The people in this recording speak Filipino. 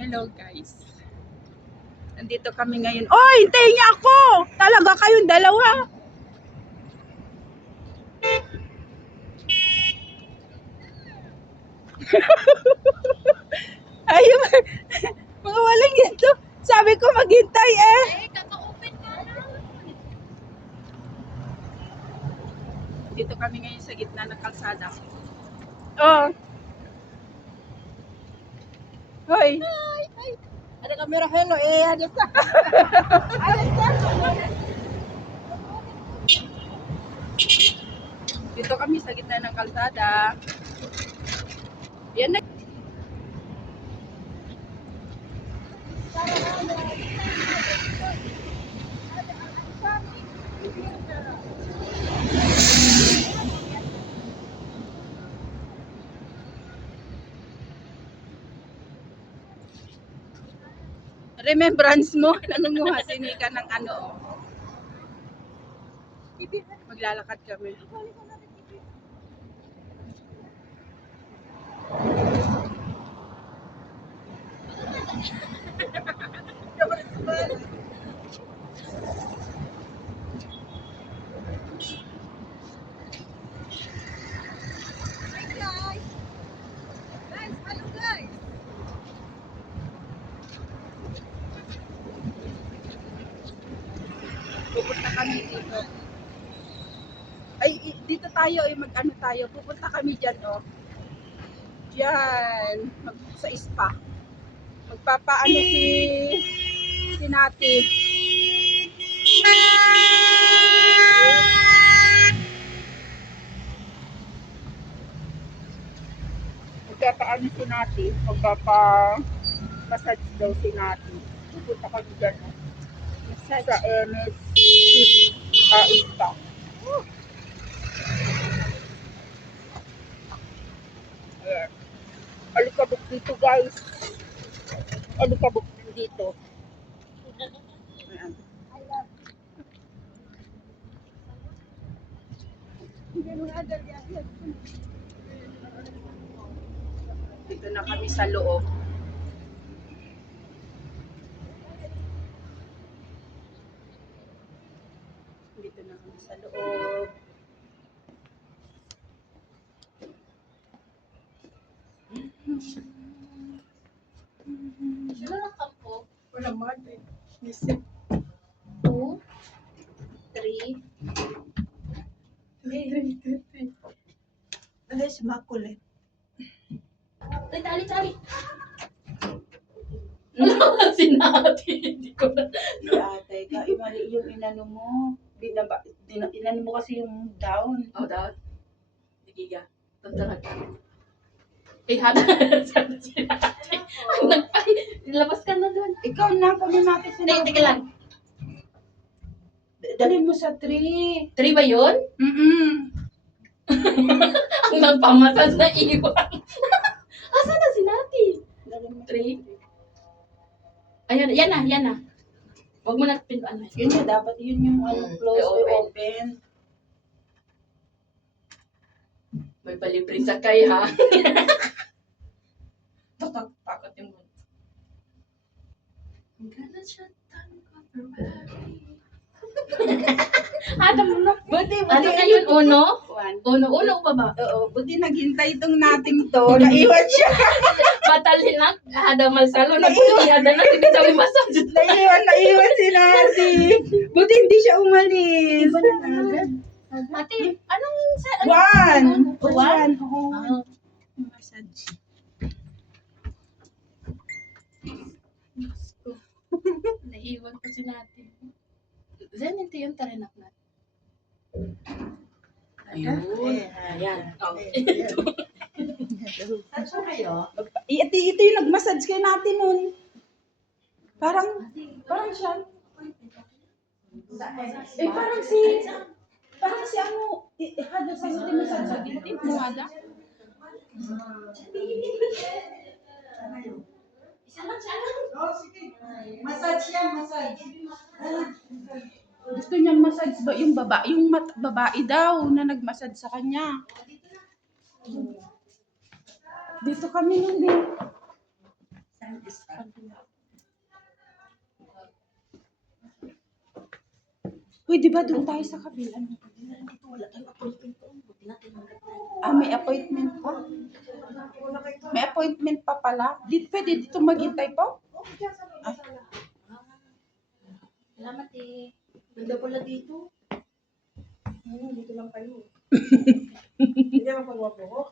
Hello guys. Nandito kami ngayon. Oh, hintayin niya ako! Talaga kayong dalawa. Ayun. Mga walang ito. Sabi ko maghintay eh. Kaka-open ka lang. Dito kami ngayon sa gitna ng kalsada. Oh. Hoy. Ay. Ada kamera hello ada sa. Dito kami sa gitna ng kalsada. Yan na. Remembrance mo, nanunguha sinika ng ano. Maglalakad kami. Pupunta kami dito. Ay, dito tayo, mag-ano tayo. Pupunta kami dyan, oh. Diyan, sa spa. Magpapaano si Nati. Magpapaano si Nati. Magpapa-massage daw si Nati. Pupunta kami dyan, oh. Sa MS spa. Ayan. Alikabok dito guys. Alikabok din dito. Ayan. Dito na kami sa loob. Dito na kami sa loob. Sino lang kampo? Wala mati. 2, 3. Dali si makulit. Tali. Sinati. Hindi ko na. Di ate, mali yung inano mo. Inano mo kasi yung down. Oh, daw. Sige ka. Tantarag ka. Hada. Sinati. Labas ka na doon. Ikaw na, kami natin sila. Teka lang. Dalhin mo sa tree. 3 ba yun? Ang nagpamasas na iwan. Asa na si Nati? Dalhin mo 3. Ayan, yan na. Huwag mo na pintuan. Yun na, dapat yun yung close or open. May paliprin sa kay ha. Takot yung mo. I'm gonna shut down February. Ada mo na. Buti. Ano ngayon? Uno? One. Uno pa ba? Oo, buti naghintay itong nating to. Naiwan siya. Batalhin na. Ada masalo. Nagpuli. Ada na. Sige sabi masal. Naiwan si Nati. Buti hindi siya umalis. Ate, anong sa... One. One? Oo. Ah. Massage. Naiwan pa si Nati. Diyan yung tiyong tarinak na. Ayun. Ayan. Oh. Saan kayo? Ito yung nag-massage kay Nati nun. Parang siya. Parang si ano, hada sa massage sa dito mo hada. Isa lang siya lang. Oh, sige. Massage yan, massage. Gusto niya massage ba yung babae daw na nag-massage sa kanya. Dito kami nun din. Uy, di ba doon tayo sa kabila? Dito wala tayong appointment doon. Buti na tinanggap tayo. Ah, may appointment pa? May appointment pa pala? Pwede dito maghintay po? Ah, salamat eh. Ganda pala dito. Dito lang kayo. Hindi naman pag-walk